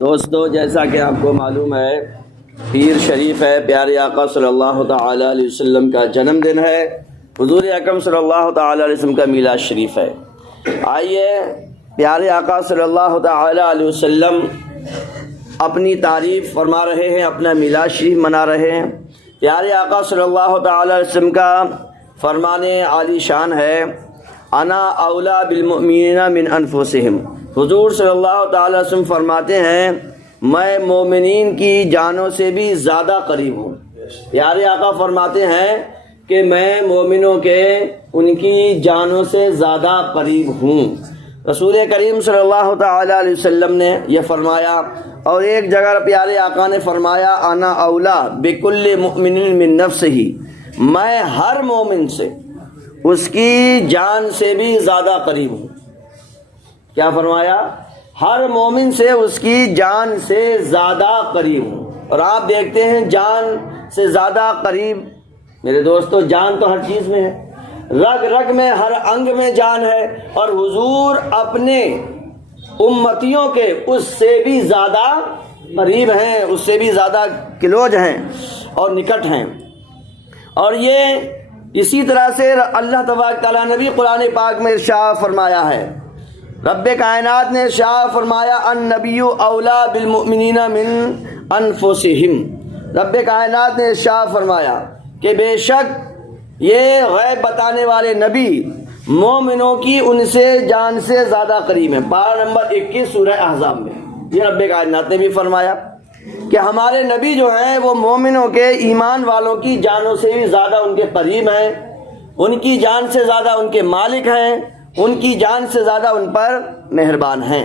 دوستو، جیسا کہ آپ کو معلوم ہے پیر شریف ہے، پیارے آقا صلی اللہ تعالی علیہ وسلم کا جنم دن ہے، حضور اکرم صلی اللہ تعالی علیہ وسلم کا میلاد شریف ہے۔ آئیے پیارے آقا صلی اللہ تعالی علیہ وسلم اپنی تعریف فرما رہے ہیں، اپنا میلاد شریف منا رہے ہیں۔ پیارے آقا صلی اللہ تعالی علیہ وسلم کا فرمان عالی شان ہے، انا اولا بالمؤمنین من انفسہم۔ حضور صلی اللہ تعالی علیہ وسلم فرماتے ہیں میں مومنین کی جانوں سے بھی زیادہ قریب ہوں۔ پیارے آقا فرماتے ہیں کہ میں مومنوں کے ان کی جانوں سے زیادہ قریب ہوں۔ رسول کریم صلی اللہ تعالی علیہ وسلم نے یہ فرمایا، اور ایک جگہ پیارے آقا نے فرمایا انا اولا بکل مؤمن من نفسہ، میں ہر مومن سے اس کی جان سے بھی زیادہ قریب ہوں۔ کیا فرمایا؟ ہر مومن سے اس کی جان سے زیادہ قریب ہوں۔ اور آپ دیکھتے ہیں جان سے زیادہ قریب، میرے دوستو، جان تو ہر چیز میں ہے، رگ رگ میں، ہر انگ میں جان ہے، اور حضور اپنے امتیوں کے اس سے بھی زیادہ قریب ہیں، اس سے بھی زیادہ کلوز ہیں اور نکٹ ہیں۔ اور یہ اسی طرح سے اللہ تبارک تعالیٰ نے بھی قرآن پاک میں ارشاد فرمایا ہے، رب کائنات نے ارشاد فرمایا النبی اولا بالمؤمنین من انفسہم۔ رب کائنات نے ارشاد فرمایا کہ بے شک یہ غیب بتانے والے نبی مومنوں کی ان سے جان سے زیادہ قریب ہیں۔ پارہ نمبر 21 سورہ احزاب میں یہ رب کائنات نے بھی فرمایا کہ ہمارے نبی جو ہیں وہ مومنوں کے، ایمان والوں کی جانوں سے بھی زیادہ ان کے قریب ہیں، ان کی جان سے زیادہ ان کے مالک ہیں، ان کی جان سے زیادہ ان پر مہربان ہیں۔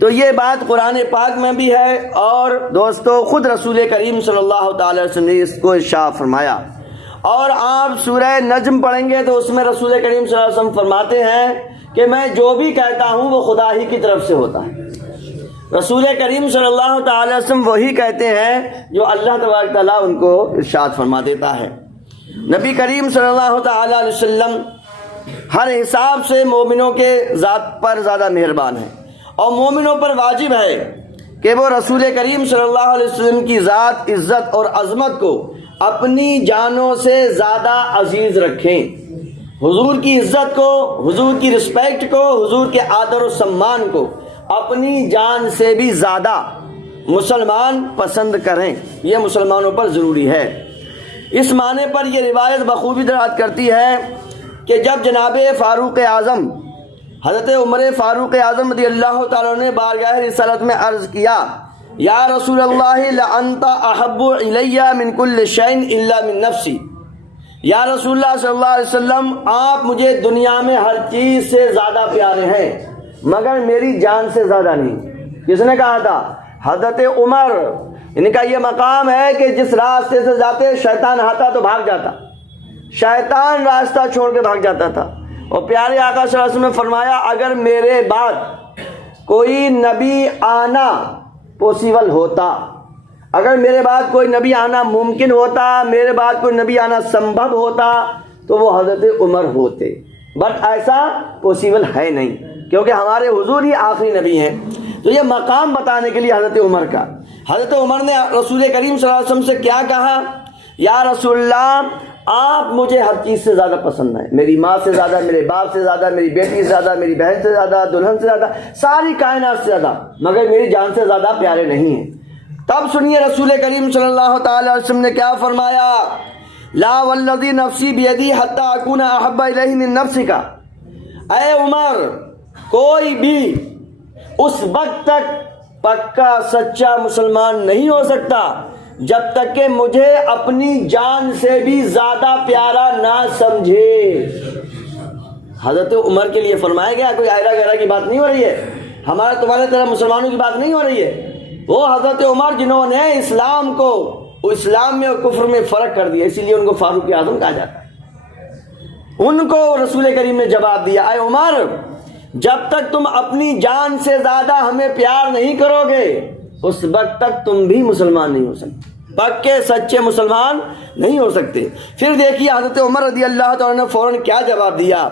تو یہ بات قرآن پاک میں بھی ہے، اور دوستو خود رسول کریم صلی اللہ تعالی وسلم نے اس کو ارشاد فرمایا۔ اور آپ سورہ نجم پڑھیں گے تو اس میں رسول کریم صلی اللہ علیہ وسلم فرماتے ہیں کہ میں جو بھی کہتا ہوں وہ خدا ہی کی طرف سے ہوتا ہے۔ رسول کریم صلی اللہ تعالی وسلم وہی کہتے ہیں جو اللہ تبارک تعالیٰ ان کو ارشاد فرما دیتا ہے۔ نبی کریم صلی اللہ تعالی علیہ وسلم ہر حساب سے مومنوں کے ذات پر زیادہ مہربان ہیں، اور مومنوں پر واجب ہے کہ وہ رسول کریم صلی اللہ علیہ وسلم کی ذات، عزت اور عظمت کو اپنی جانوں سے زیادہ عزیز رکھیں، حضور کی عزت کو، حضور کی رسپیکٹ کو، حضور کے آدر و سمان کو اپنی جان سے بھی زیادہ مسلمان پسند کریں۔ یہ مسلمانوں پر ضروری ہے۔ اس معنی پر یہ روایت بخوبی دلالت کرتی ہے کہ جب جناب فاروق اعظم حضرت عمر فاروق اعظم رضی اللہ تعالیٰ نے بارگاہ رسالت میں عرض کیا یا رسول اللہ لانت احب الی من کل شیء الا من نفسی، یا رسول اللہ صلی اللہ علیہ وسلم آپ مجھے دنیا میں ہر چیز سے زیادہ پیارے ہیں مگر میری جان سے زیادہ نہیں۔ کس نے کہا تھا؟ حضرت عمر۔ ان کا یہ مقام ہے کہ جس راستے سے جاتے شیطان آتا تو بھاگ جاتا، شیطان راستہ چھوڑ کے بھاگ جاتا تھا۔ اور پیارے آقا صلی اللہ علیہ وسلم نے فرمایا اگر میرے بعد کوئی نبی آنا پوسیبل ہوتا، اگر میرے بعد کوئی نبی آنا ممکن ہوتا، میرے بعد کوئی نبی آنا سمبھو ہوتا تو وہ حضرت عمر ہوتے، بٹ ایسا پوسیبل ہے نہیں کیونکہ ہمارے حضور ہی آخری نبی ہیں۔ تو یہ مقام بتانے کے لیے حضرت عمر کا، حضرت عمر نے رسول کریم صلی اللہ علیہ وسلم سے کیا کہا؟ یا رسول اللہ آپ مجھے ہر چیز سے زیادہ پسند ہیں، میری ماں سے زیادہ، میرے باپ سے زیادہ، میری بیٹی سے زیادہ، میری بہن سے زیادہ، دلہن سے زیادہ، ساری کائنات سے زیادہ، مگر میری جان سے زیادہ پیارے نہیں ہیں۔ تب سنیے رسول کریم صلی اللہ تعالی علیہ وسلم نے کیا فرمایا، لا والذی نفسی بیدی حتی اکون احب الیہ من نفسک۔ اے عمر، کوئی بھی اس وقت تک پکا سچا مسلمان نہیں ہو سکتا جب تک کہ مجھے اپنی جان سے بھی زیادہ پیارا نہ سمجھے۔ حضرت عمر کے لیے فرمایا گیا، کوئی آئرہ گہرہ کی بات نہیں ہو رہی ہے، ہمارے تمہارے طرح مسلمانوں کی بات نہیں ہو رہی ہے۔ وہ حضرت عمر جنہوں نے اسلام کو، اسلام میں اور کفر میں فرق کر دیا، اسی لیے ان کو فاروق اعظم کہا جاتا ہے۔ ان کو رسول کریم نے جواب دیا، اے عمر، جب تک تم اپنی جان سے زیادہ ہمیں پیار نہیں کرو گے اس وقت تک تم بھی مسلمان نہیں ہو سکتے، پکے سچے مسلمان نہیں ہو سکتے۔ پھر دیکھیے حضرت عمر رضی اللہ تعالیٰ نے فوراً کیا جواب دیا،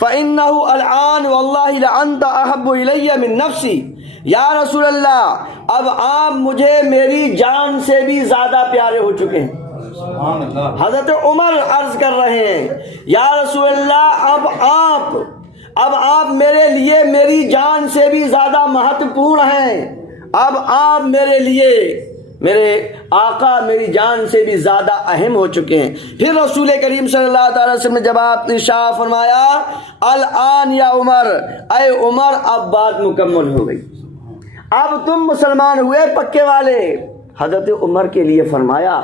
فَإِنَّهُ الْآنُ وَاللَّهِ لَأَنْتَ أَحَبُّ إِلَيَّ مِن نَفْسِي۔ یا رسول اللہ اب آپ مجھے میری جان سے بھی زیادہ پیارے ہو چکے ہیں۔ حضرت عمر عرض کر رہے ہیں یا رسول اللہ اب آپ میرے لیے میری جان سے بھی زیادہ مہتوپورن ہیں، اب آپ میرے لیے میرے آقا میری جان سے بھی زیادہ اہم ہو چکے ہیں۔ پھر رسول کریم صلی اللہ تعالی وسلم نے جواب ارشاد فرمایا الآن یا عمر، اے عمر اب بات مکمل ہو گئی، اب تم مسلمان ہوئے پکے والے۔ حضرت عمر کے لیے فرمایا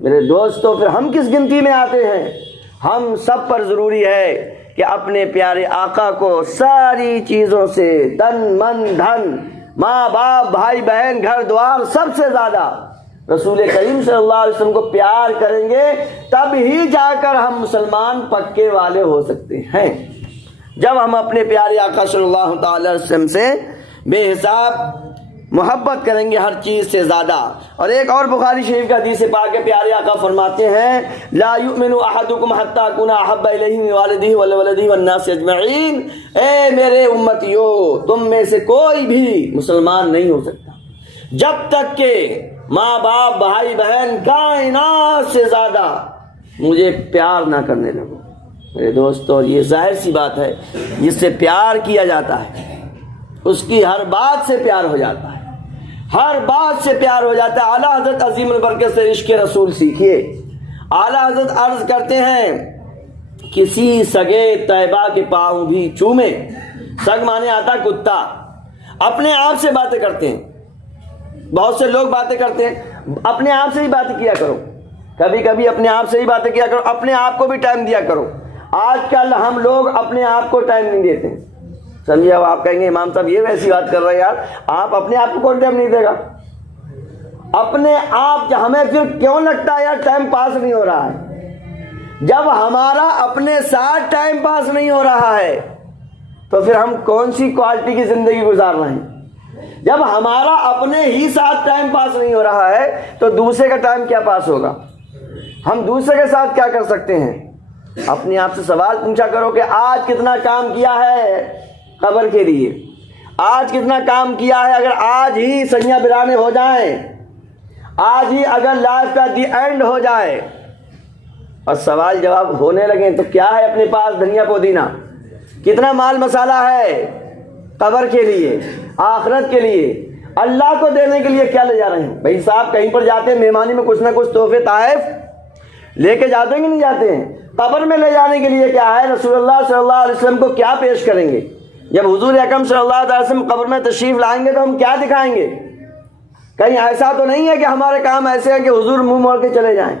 میرے دوستو پھر ہم کس گنتی میں آتے ہیں؟ ہم سب پر ضروری ہے کہ اپنے پیارے آقا کو ساری چیزوں سے تن من دھن ماں باپ بھائی بہن گھر دوار سب سے زیادہ رسول کریم صلی اللہ علیہ وسلم کو پیار کریں گے، تب ہی جا کر ہم مسلمان پکے والے ہو سکتے ہیں۔ جب ہم اپنے پیارے آقا صلی اللہ تعالی وسلم سے بے حساب محبت کریں گے ہر چیز سے زیادہ۔ اور ایک اور بخاری شریف کا حدیث پاک ہے، پیارے آقا فرماتے ہیں لا یؤمن احدکم حتی اکون احب الیہ من والدہ وولدہ والناس اجمعین، اے میرے امتیو تم میں سے کوئی بھی مسلمان نہیں ہو سکتا جب تک کہ ماں باپ بھائی بہن کائنات سے زیادہ مجھے پیار نہ کرنے لگو۔ میرے دوستو یہ ظاہر سی بات ہے، جس سے پیار کیا جاتا ہے اس کی ہر بات سے پیار ہو جاتا ہے، ہر بات سے پیار ہو جاتا ہے۔ اعلیٰ حضرت عظیم البرکت سے عشق رسول سیکھیے۔ اعلیٰ حضرت عرض کرتے ہیں کسی سگے طیبہ کے پاؤں بھی چومے، سگ مانے آتا کتا، اپنے آپ سے باتیں کرتے ہیں۔ بہت سے لوگ باتیں کرتے ہیں، اپنے آپ سے ہی باتیں کیا کرو، کبھی کبھی اپنے آپ سے ہی باتیں کیا کرو، اپنے آپ کو بھی ٹائم دیا کرو۔ آج کل ہم لوگ اپنے آپ کو ٹائم نہیں دیتے۔ سمجھے؟ اب آپ کہیں گے امام صاحب یہ ویسی بات کر رہے ہیں یار، آپ اپنے آپ کو کون ٹائم نہیں دے گا؟ اپنے آپ ہمیں پھر کیوں لگتا ہے یار ٹائم پاس نہیں ہو رہا ہے؟ جب ہمارا اپنے ساتھ ٹائم پاس نہیں ہو رہا ہے تو پھر ہم کون سی کوالٹی کی زندگی گزار رہے ہیں؟ جب ہمارا اپنے ہی ساتھ ٹائم پاس نہیں ہو رہا ہے تو دوسرے کا ٹائم کیا پاس ہوگا؟ ہم دوسرے کے ساتھ کیا کر سکتے ہیں؟ اپنے آپ سے سوال پوچھا کرو کہ آج کتنا کام کیا ہے قبر کے لیے، آج کتنا کام کیا ہے۔ اگر آج ہی سیاں برانے ہو جائیں، آج ہی اگر لاسٹ ایٹ دی اینڈ ہو جائے اور سوال جواب ہونے لگیں تو کیا ہے اپنے پاس دھنیا پودینہ؟ کتنا مال مسالہ ہے قبر کے لیے، آخرت کے لیے، اللہ کو دینے کے لیے کیا لے جا رہے ہیں؟ بھائی صاحب کہیں پر جاتے ہیں مہمانی میں کچھ نہ کچھ تحفے تحائف لے کے جاتے ہیں کہ نہیں جاتے ہیں؟ قبر میں لے جانے کے لیے کیا ہے؟ رسول اللہ صلی اللہ علیہ وسلم کو کیا پیش کریں گے؟ جب حضور اکرم صلی اللہ علیہ وسلم قبر میں تشریف لائیں گے تو ہم کیا دکھائیں گے؟ کہیں ایسا تو نہیں ہے کہ ہمارے کام ایسے ہیں کہ حضور منہ موڑ کے چلے جائیں؟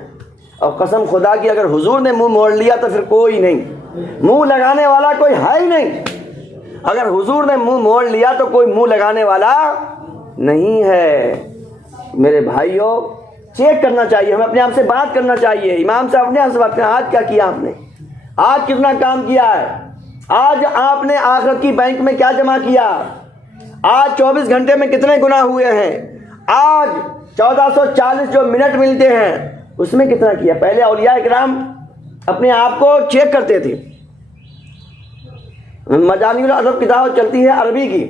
اور قسم خدا کی اگر حضور نے منہ موڑ لیا تو پھر کوئی نہیں، منہ لگانے والا کوئی ہے ہی نہیں۔ اگر حضور نے منہ موڑ لیا تو کوئی منہ لگانے والا نہیں ہے۔ میرے بھائیوں چیک کرنا چاہیے، ہمیں اپنے آپ سے بات کرنا چاہیے۔ امام صاحب اپنے آپ سے بات کریں، آج کیا کیا آپ نے؟ آج کتنا کام کیا ہے؟ آج آپ نے آخرت کی بینک میں کیا جمع کیا؟ آج 24 گھنٹے میں کتنے گناہ ہوئے ہیں؟ آج 1440 جو منٹ ملتے ہیں اس میں کتنا کیا؟ پہلے اولیاء اکرام اپنے آپ کو چیک کرتے تھے۔ مجانی العرب کتاب چلتی ہے عربی کی،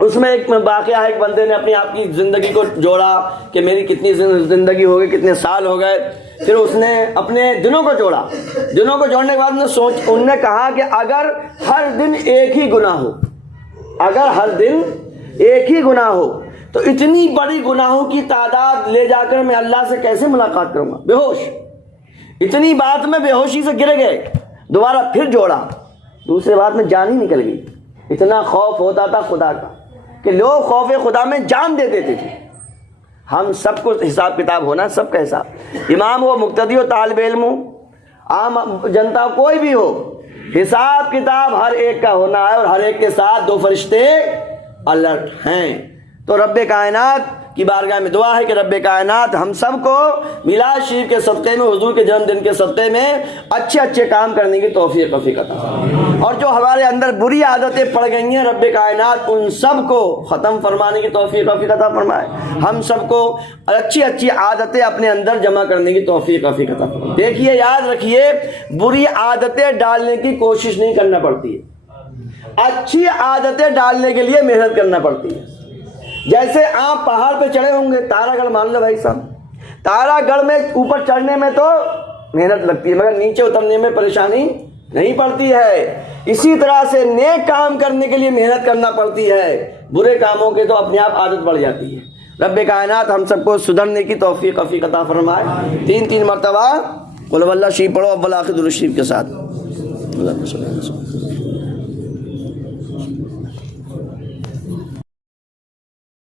اس میں ایک واقعہ ہے، ایک بندے نے اپنی آپ کی زندگی کو جوڑا کہ میری کتنی زندگی ہو گئی، کتنے سال ہو گئے۔ پھر اس نے اپنے دنوں کو جوڑا، دنوں کو جوڑنے کے بعد انہوں نے کہا کہ اگر ہر دن ایک ہی گناہ ہو، اگر ہر دن ایک ہی گناہ ہو تو اتنی بڑی گناہوں کی تعداد لے جا کر میں اللہ سے کیسے ملاقات کروں گا؟ بے ہوش، اتنی بات میں بے ہوشی سے گر گئے۔ دوبارہ پھر جوڑا، دوسرے بات میں جان ہی نکل گئی۔ اتنا خوف ہوتا تھا خدا کا کہ لوگ خوف خدا میں جان دے دیتے تھے۔ ہم سب کو حساب کتاب ہونا، سب کا حساب، امام ہو، مقتدی ہو، طالب علم ہو، عام جنتا کوئی بھی ہو، حساب کتاب ہر ایک کا ہونا ہے، اور ہر ایک کے ساتھ دو فرشتے الرٹ ہیں۔ تو رب کائنات کی بارگاہ میں دعا ہے کہ رب کائنات ہم سب کو میلاد شریف کے صدقے میں، حضور کے جنم دن کے صدقے میں اچھے اچھے کام کرنے کی توفیق عطا فرمائے، اور جو ہمارے اندر بری عادتیں پڑ گئی ہیں رب کائنات ان سب کو ختم فرمانے کی توفیق عطا فرمائے، ہم سب کو اچھی اچھی عادتیں اپنے اندر جمع کرنے کی توفیق عطا فرمائے۔ دیکھیے، یاد رکھیے، بری عادتیں ڈالنے کی کوشش نہیں کرنا پڑتی ہے، اچھی عادتیں ڈالنے کے لیے محنت کرنا پڑتی ہے. جیسے آپ پہاڑ پہ چڑھے ہوں گے, تارا گڑھ مان لو بھائی صاحب, تارا گڑھ میں اوپر چڑھنے میں تو محنت لگتی ہے مگر نیچے اترنے میں پریشانی نہیں پڑتی ہے. اسی طرح سے نیک کام کرنے کے لیے محنت کرنا پڑتی ہے, برے کاموں کے تو اپنے آپ عادت بڑھ جاتی ہے. رب کائنات ہم سب کو سدھرنے کی توفیق عطا فرمائے. 3 مرتبہ قل هو اللہ شریف پڑھو اول آخر درود شریف کے ساتھ. اللہ